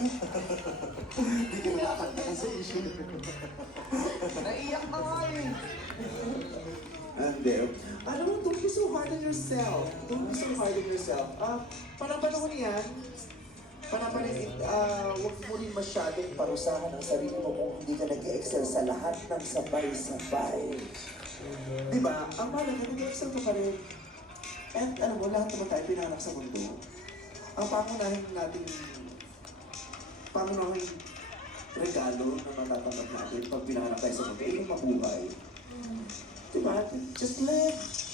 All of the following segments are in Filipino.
Hindi ka nakakanta kasi issue. Naiyak na nga eh. Hindi. Alam mo, don't be so hard on yourself. Don't be so hard on yourself. Panahon yan, huwag mo rin masyadong parusahan ang sarili mo kung hindi ka nag-excel sa lahat ng sabay-sabay. Diba? Ang mahalaga, nag-excel ka pa rin. And alam mo, lahat naman tayo pinanganak sa mundo. Ang pangunahing regalo na matatanggap natin pag pinanganak tayo sa mundo, ay yung mabuhay. Diba? Just live.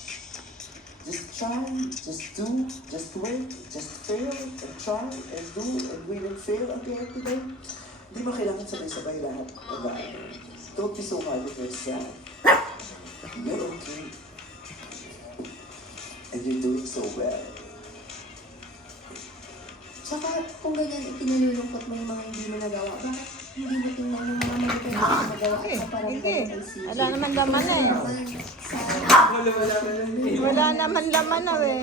Just try, just do, just work, just fail, and try, and do, and win and fail at the end of the day. Hindi mo kailangan sabay-sabay lahat. Don't be so hard on yourself. You're okay. And you're doing so well. Saka kung ganyan ikinalulungkot mo yung mga hindi mo nagawa, bakit hindi mo tingnan yung mga magiging nagawa at parang Hindi. ganun ay sige? Wala naman laman na eh. Wala naman laman na eh.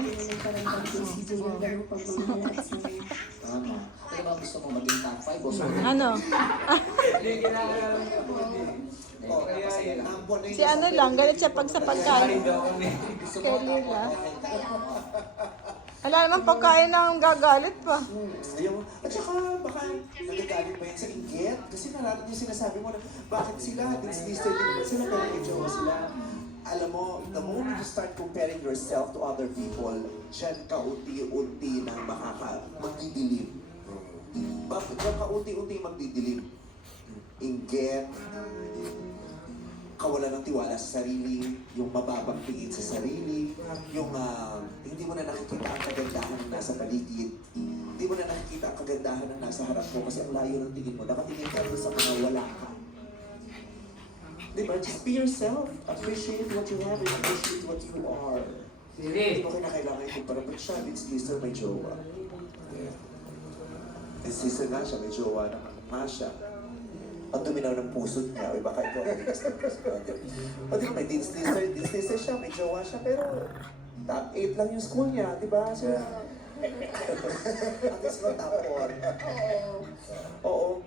Tama. Kaya ba gusto mo maging top 5 o so? Ano? Si ano lang, galit siya pag sa pagkain. Kay Lila. Wala naman pagkain na gagalit pa. At saka baka nagagalit ba yan sa inggit? Kasi nararat yung sinasabi mo na bakit sila, this din sila, pero may jowa sila. Alam mo, the moment you start comparing yourself to other people, dyan ka unti-unti na magdidilim. Bakit dyan ka unti-unti magdidilim? Inggit, kawalan ng tiwala sa sarili, yung mababang tingin sa sarili, yung hindi mo na nakikita ang kagandahan ng nasa paligid. Hindi mo na nakikita ang kagandahan ng nasa harap mo kasi ang layo ng tingin mo. Nakatingin ka sa mga wala ka. Diba? Just be yourself. Appreciate what you have and appreciate what you are. Hindi mo kinakailangan yung parapag siya. It's sister may jowa. Yeah. And sister nga siya, may jowa na siya. Ang duminaw ng puso niya, o baka ikaw ang likas ng puso niya. O di ba, may din sister siya, may jowa siya, pero top 8 lang yung school niya, di ba? Siya, at least ko top 4. Oo.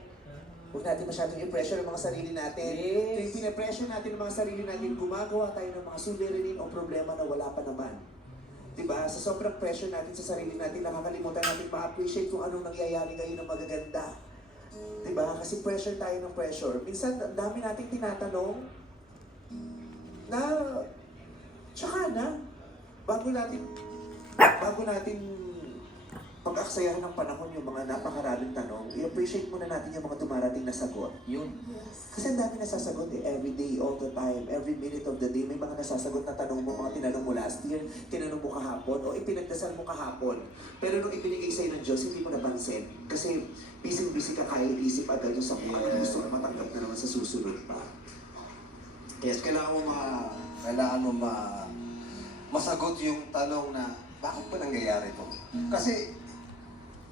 Huwag natin masyadong i-pressure ang mga sarili natin. Kung pinapressure natin ang mga sarili natin, gumagawa tayo ng mga suliranin o problema na wala pa naman. Diba? Sa sobrang pressure natin sa sarili natin, nakakalimutan natin ma-appreciate kung anong nangyayari ngayon ng magaganda. Diba? Kasi pressure tayo ng pressure. Minsan, dami nating tinatanong na, tsaka na, bago natin pag-aksayahan ng panahon yung mga napakaraming tanong, i-appreciate muna natin yung mga dumarating na sagot. Yun. Kasi ang dami nasasagot every day, all the time, every minute of the day, may mga nasasagot na tanong mo, mga tinanong mo last year, tinanong mo kahapon, o ipinagdasal mo kahapon. Pero nung ibinigay sa'yo ng Diyos, hindi mo napansin. Kasi busy-busy ka kaya isip agad yung sa mga na gusto na matanggap na naman sa susunod pa. Yes, kailangan mo masagot yung tanong na bakit ba nangyayari to? Kasi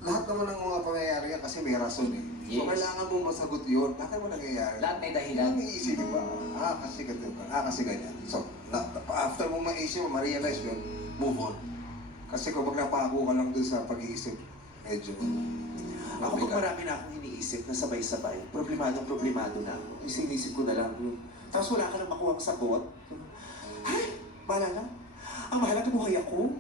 lahat naman ng mga pangyayari yan kasi may rason eh. So Yes. kailangan mo masagot yun. Bakit mo nangyayari? Lahat may dahilan. Hindi iisip ba? Kasi ganito ka. Kasi ganyan. So, after mo maisip, ma-realize yun, move on. Kasi kung napako ka lang dun sa pag-iisip, medyo... Ako pag marami na akong iniisip na sabay-sabay, problemado na ako. Isinisip ko na lang, tapos wala ka na makuha ang sagot. Ay, bahala na. Ang mahalaga buhay ako.